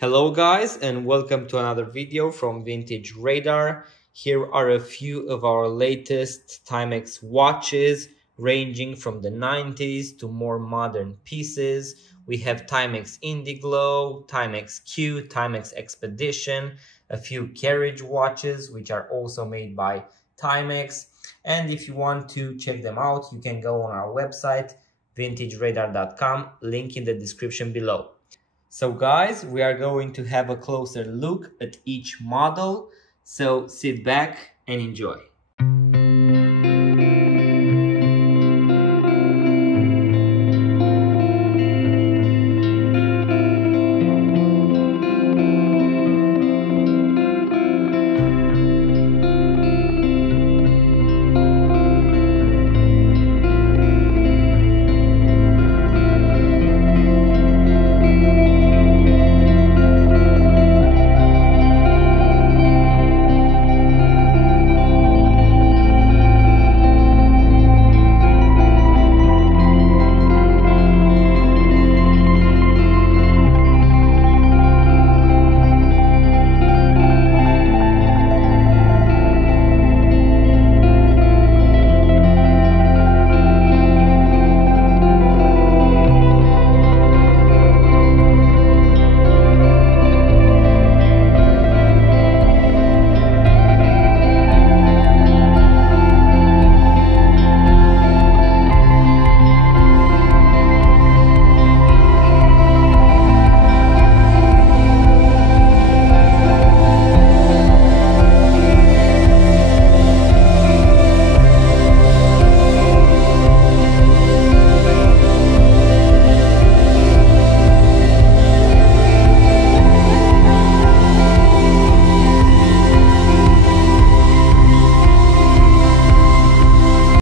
Hello guys, and welcome to another video from Vintage Radar. Here are a few of our latest Timex watches ranging from the 90s to more modern pieces. We have Timex Indiglo, Timex Q, Timex Expedition, a few carriage watches which are also made by Timex. And if you want to check them out, you can go on our website vintageradar.com, link in the description below. So guys, we are going to have a closer look at each model, so sit back and enjoy.